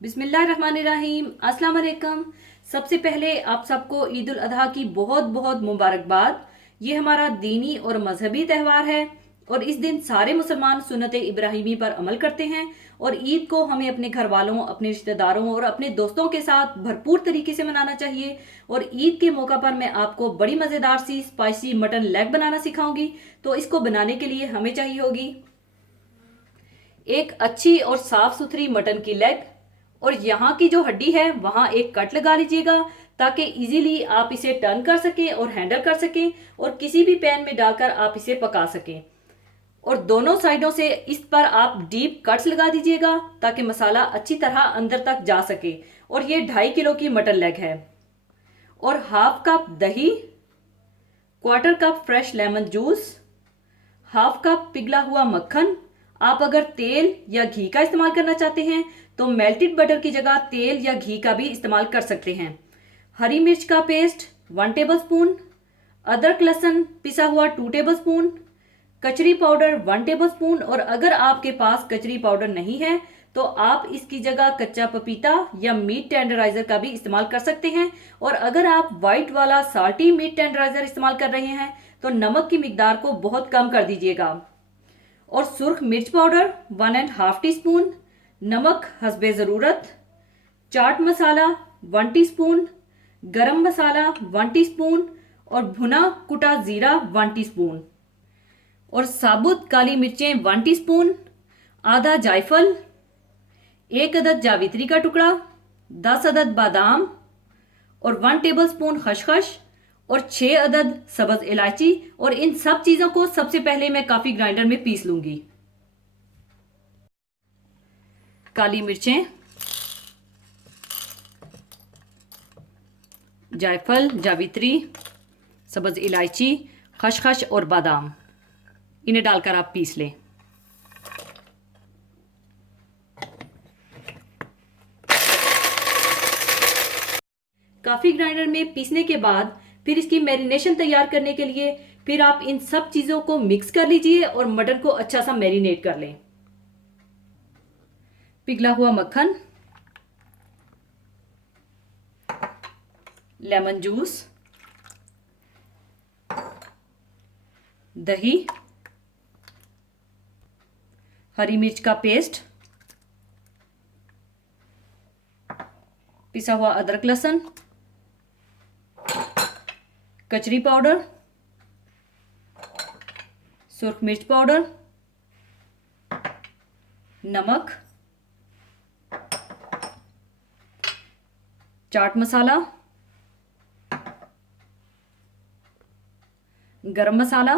बिस्मिल्लाहिर्रहमानिर्रहीम, अस्सलाम वालेकुम। सबसे पहले आप सबको ईद उल अजहा की बहुत बहुत मुबारकबाद। ये हमारा दीनी और मजहबी त्यौहार है और इस दिन सारे मुसलमान सुन्नत इब्राहिमी पर अमल करते हैं और ईद को हमें अपने घर वालों, अपने रिश्तेदारों और अपने दोस्तों के साथ भरपूर तरीके से मनाना चाहिए। और ईद के मौका पर मैं आपको बड़ी मज़ेदार सी स्पाइसी मटन लेग बनाना सिखाऊंगी। तो इसको बनाने के लिए हमें चाहिए होगी एक अच्छी और साफ सुथरी मटन की लेग, और यहाँ की जो हड्डी है वहाँ एक कट लगा लीजिएगा ताकि इजीली आप इसे टर्न कर सकें और हैंडल कर सकें और किसी भी पैन में डालकर आप इसे पका सकें। और दोनों साइडों से इस पर आप डीप कट्स लगा दीजिएगा ताकि मसाला अच्छी तरह अंदर तक जा सके। और ये 2.5 किलो की मटन लेग है। और हाफ कप दही, quarter cup fresh lemon juice, half cup पिघला हुआ मक्खन। आप अगर तेल या घी का इस्तेमाल करना चाहते हैं तो मेल्टेड बटर की जगह तेल या घी का भी इस्तेमाल कर सकते हैं। हरी मिर्च का पेस्ट 1 टेबलस्पून, अदरक लहसुन पिसा हुआ 2 टेबलस्पून, कचरी पाउडर 1 टेबलस्पून। और अगर आपके पास कचरी पाउडर नहीं है तो आप इसकी जगह कच्चा पपीता या मीट टेंडराइजर का भी इस्तेमाल कर सकते हैं। और अगर आप वाइट वाला साल्टी मीट टेंडराइजर इस्तेमाल कर रहे हैं तो नमक की मिकदार को बहुत कम कर दीजिएगा। और सुर्ख मिर्च पाउडर 1.5 टीस्पून, नमक हस्बे ज़रूरत, चाट मसाला 1 टीस्पून, गरम मसाला 1 टीस्पून और भुना कुटा ज़ीरा 1 टीस्पून और साबुत काली मिर्चें 1 टीस्पून, आधा जायफल, 1 अदद जावित्री का टुकड़ा, 10 अदद बादाम और 1 टेबलस्पून खसखस और 6 अदद सब्ज इलायची। और इन सब चीज़ों को सबसे पहले मैं काफ़ी ग्राइंडर में पीस लूंगी। काली मिर्चें, जायफल, जावित्री, सब्ज इलायची, खसखस और बादाम, इन्हें डालकर आप पीस लें। काफ़ी ग्राइंडर में पीसने के बाद फिर इसकी मैरिनेशन तैयार करने के लिए फिर आप इन सब चीज़ों को मिक्स कर लीजिए और मटन को अच्छा सा मैरिनेट कर लें। पिघला हुआ मक्खन, लेमन जूस, दही, हरी मिर्च का पेस्ट, पिसा हुआ अदरक लहसुन, कचरी पाउडर, सुर्ख मिर्च पाउडर, नमक, चाट मसाला, गरम मसाला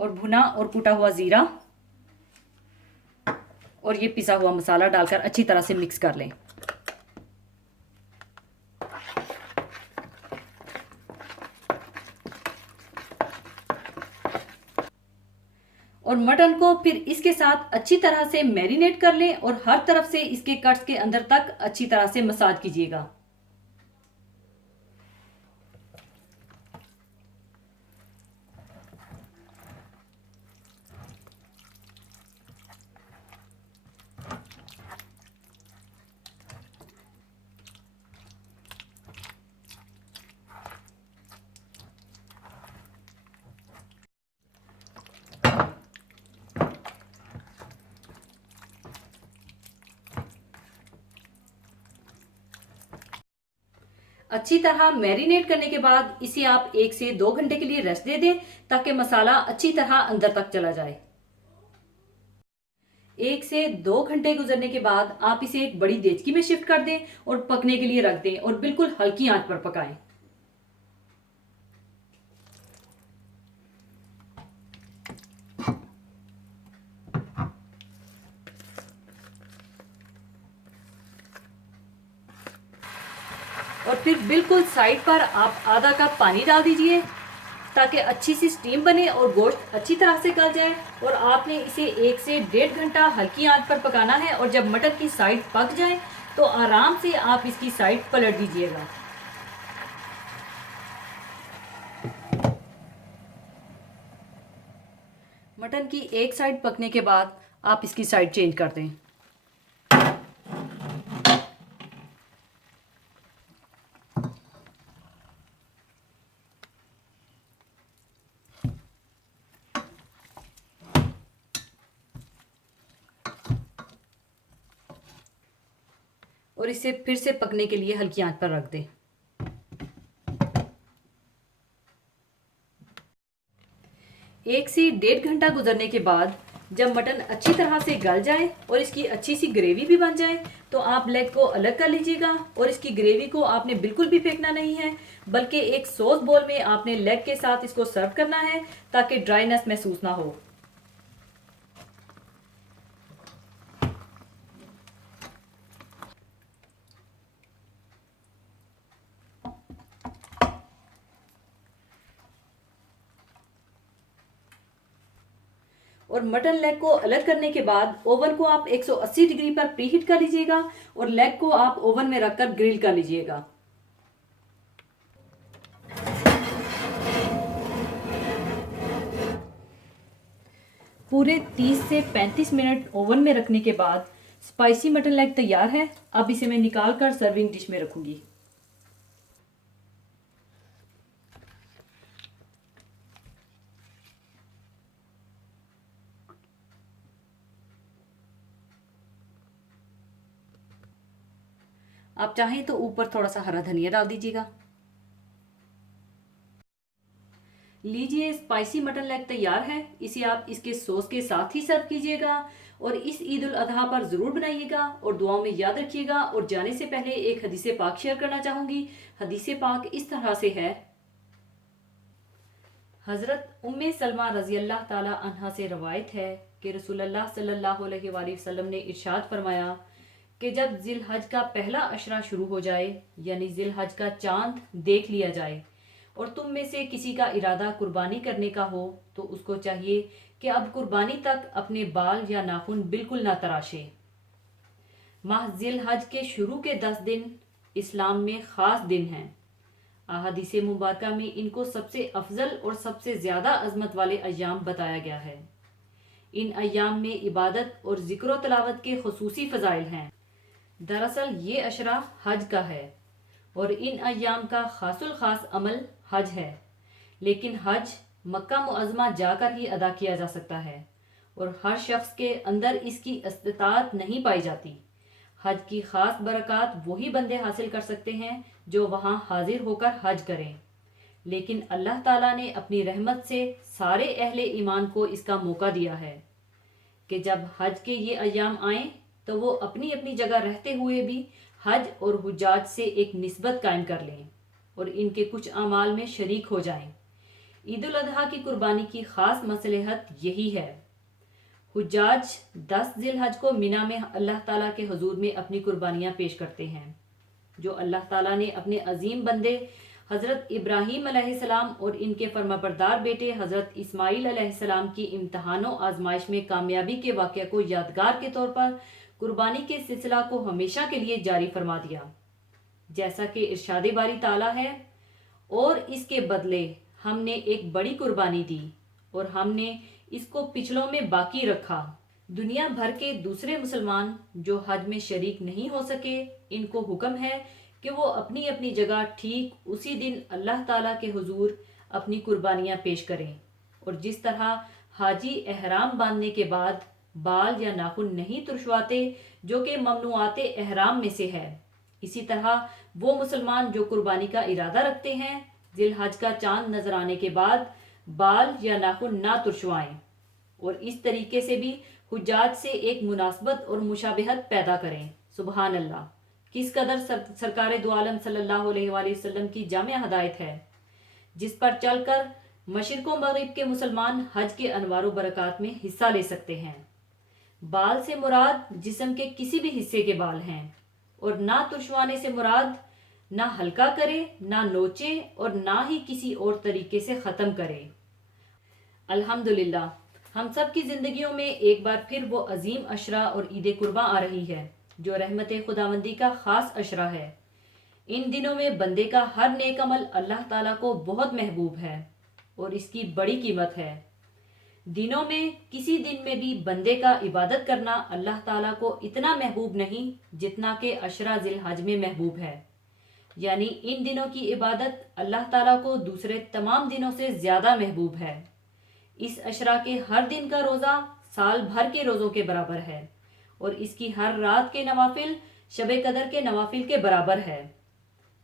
और भुना और कूटा हुआ ज़ीरा और ये पिसा हुआ मसाला डालकर अच्छी तरह से मिक्स कर लें। और मटन को फिर इसके साथ अच्छी तरह से मैरिनेट कर लें और हर तरफ से इसके कट्स के अंदर तक अच्छी तरह से मसाज कीजिएगा। अच्छी तरह मैरिनेट करने के बाद इसे आप 1 से 2 घंटे के लिए रेस्ट दे दें ताकि मसाला अच्छी तरह अंदर तक चला जाए। 1 से 2 घंटे गुजरने के बाद आप इसे एक बड़ी देचकी में शिफ्ट कर दें और पकने के लिए रख दें और बिल्कुल हल्की आंच पर पकाएं। और फिर बिल्कुल साइड पर आप आधा कप पानी डाल दीजिए ताकि अच्छी सी स्टीम बने और गोश्त अच्छी तरह से गल जाए। और आपने इसे 1 से 1.5 घंटा हल्की आंच पर पकाना है और जब मटर की साइड पक जाए तो आराम से आप इसकी साइड पलट दीजिएगा। मटन की एक साइड पकने के बाद आप इसकी साइड चेंज कर दें। और इसे फिर से पकने के लिए हल्की आंच पर रख दें। 1 से 1.5 घंटा गुजरने के बाद जब मटन अच्छी तरह से गल जाए और इसकी अच्छी सी ग्रेवी भी बन जाए तो आप लेग को अलग कर लीजिएगा। और इसकी ग्रेवी को आपने बिल्कुल भी फेंकना नहीं है, बल्कि एक सॉस बोल में आपने लेग के साथ इसको सर्व करना है ताकि ड्राइनेस महसूस ना हो। और मटन लेग को अलग करने के बाद ओवन को आप 180 डिग्री पर प्रीहीट कर लीजिएगा और लेग को आप ओवन में रखकर ग्रिल कर लीजिएगा। पूरे 30 से 35 मिनट ओवन में रखने के बाद स्पाइसी मटन लेग तैयार है। अब इसे मैं निकाल कर सर्विंग डिश में रखूंगी। आप चाहें तो ऊपर थोड़ा सा हरा धनिया डाल दीजिएगा। लीजिए, स्पाइसी मटन लेग तैयार है। इसे आप इसके सॉस के साथ ही सर्व कीजिएगा और इस ईद उल अजहा पर ज़रूर बनाइएगा और दुआओं में याद रखिएगा। और जाने से पहले एक हदीस पाक शेयर करना चाहूँगी। हदीस पाक इस तरह से है। हज़रत उम्मे सलमा रज़ी अल्लाह ताला अन्हा से रवायत है कि रसूलुल्लाह सल्लल्लाहु अलैहि वसल्लम ने इरशाद फरमाया कि जब जिल हज का पहला अशरा शुरू हो जाए, यानी जिल हज का चांद देख लिया जाए और तुम में से किसी का इरादा कुर्बानी करने का हो, तो उसको चाहिए कि अब कुर्बानी तक अपने बाल या नाखून बिल्कुल ना तराशे। माह जिल हज के शुरू के 10 दिन इस्लाम में ख़ास दिन हैं। अहादीस मुबारक में इनको सबसे अफजल और सबसे ज़्यादा अजमत वाले अय्याम बताया गया है। इन अय्याम में इबादत और ज़िक्र व तलावत के खुसूसी फ़ज़ाइल हैं। दरअसल ये अशरा हज का है और इन अय्याम का खासुल खास अमल हज है। लेकिन हज मक्का मुअज़्ज़मा जाकर ही अदा किया जा सकता है और हर शख्स के अंदर इसकी इस्तिताअत नहीं पाई जाती। हज की खास बरक़ात वही बंदे हासिल कर सकते हैं जो वहाँ हाजिर होकर हज करें। लेकिन अल्लाह ताला ने अपनी रहमत से सारे अहले ईमान को इसका मौका दिया है कि जब हज के ये अय्याम आएँ तो वो अपनी अपनी जगह रहते हुए भी हज और हुज्जाज से एक निस्बत कायम कर लें और इनके कुछ अमाल में शरीक हो जाएं। ईद उल अजहा की कुर्बानी की खास मसलहत यही है। हुज्जाज 10 जिलहज को मिना में अल्लाह ताला के हुजूर में अपनी कुर्बानियां पेश करते हैं, जो अल्लाह ताला ने अपने अजीम बंदे हज़रत इब्राहीम अलैहिस्सलाम और इनके फर्माबरदार बेटे हज़रत इस्माईल अलैहिस्सलाम की इम्तहानों आजमाइश में कामयाबी के वाक़या को यादगार के तौर पर कुर्बानी के सिलसिला को हमेशा के लिए जारी फरमा दिया। जैसा कि इरशाद बारी ताला है, और इसके बदले हमने एक बड़ी कुर्बानी दी और हमने इसको पिछलों में बाकी रखा। दुनिया भर के दूसरे मुसलमान जो हज में शरीक नहीं हो सके, इनको हुक्म है कि वो अपनी अपनी जगह ठीक उसी दिन अल्लाह ताला के हुजूर अपनी कुर्बानियां पेश करें। और जिस तरह हाजी एहराम बांधने के बाद बाल या नाखून नहीं तुरशवाते, जो कि ममनुआते एहराम में से है, इसी तरह वो मुसलमान जो कुर्बानी का इरादा रखते हैं जिलहज का चांद नजर आने के बाद बाल या नाखून ना तुरशवाएं और इस तरीके से भी हुज्जाज से एक मुनासबत और मुशाबहत पैदा करें। सुबहान अल्लाह, किस कदर सरकार दो आलम सल्लल्लाहु अलैहि वसल्लम की जामिया हदायत है, जिस पर चलकर मशरिक़ व मग़रिब के मुसलमान हज के अनवार बरक़ात में हिस्सा ले सकते हैं। बाल से मुराद जिस्म के किसी भी हिस्से के बाल हैं और ना तुरशवाने से मुराद ना हल्का करे, ना नोचे और ना ही किसी और तरीके से ख़त्म करे। अल्हम्दुलिल्लाह, हम सब की ज़िंदगियों में एक बार फिर वो अजीम अशरा और ईद कुर्बा आ रही है, जो रहमत खुदावंदी का ख़ास अशरा है। इन दिनों में बंदे का हर नेक अमल अल्लाह ताला को बहुत महबूब है और इसकी बड़ी कीमत है। दिनों में किसी दिन में भी बंदे का इबादत करना अल्लाह ताला को इतना महबूब नहीं जितना कि अशरा जिलहज में महबूब है। यानी इन दिनों की इबादत अल्लाह ताला को दूसरे तमाम दिनों से ज़्यादा महबूब है। इस अशरा के हर दिन का रोज़ा साल भर के रोज़ों के बराबर है और इसकी हर रात के नवाफिल शब कदर के नवाफिल के बराबर है।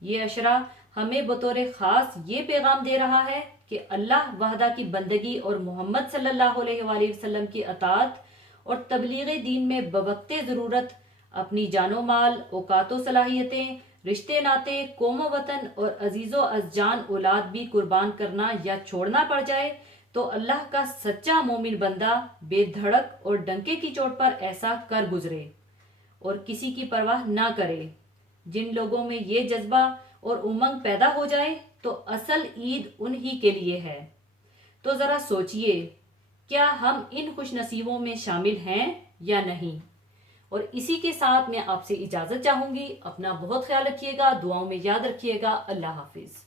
ये अशरा हमें बतौर ख़ास ये पैगाम दे रहा है कि अल्लाह वहदा की बंदगी और मोहम्मद सल्लल्लाहु अलैहि वसल्लम की अतात और तबलीग दीन में बवक्ते ज़रूरत अपनी जानो माल, औकात व सलाहियतें, रिश्ते नाते, कौम वतन और अजीज़ो अज़जान औलाद भी कुर्बान करना या छोड़ना पड़ जाए तो अल्लाह का सच्चा मोमिन बंदा बेधड़क और डंके की चोट पर ऐसा कर गुजरे और किसी की परवाह ना करे। जिन लोगों में ये जज्बा और उमंग पैदा हो जाए तो असल ईद उन्हीं के लिए है। तो ज़रा सोचिए, क्या हम इन खुश नसीबों में शामिल हैं या नहीं। और इसी के साथ मैं आपसे इजाज़त चाहूँगी। अपना बहुत ख्याल रखिएगा, दुआओं में याद रखिएगा। अल्लाह हाफिज़।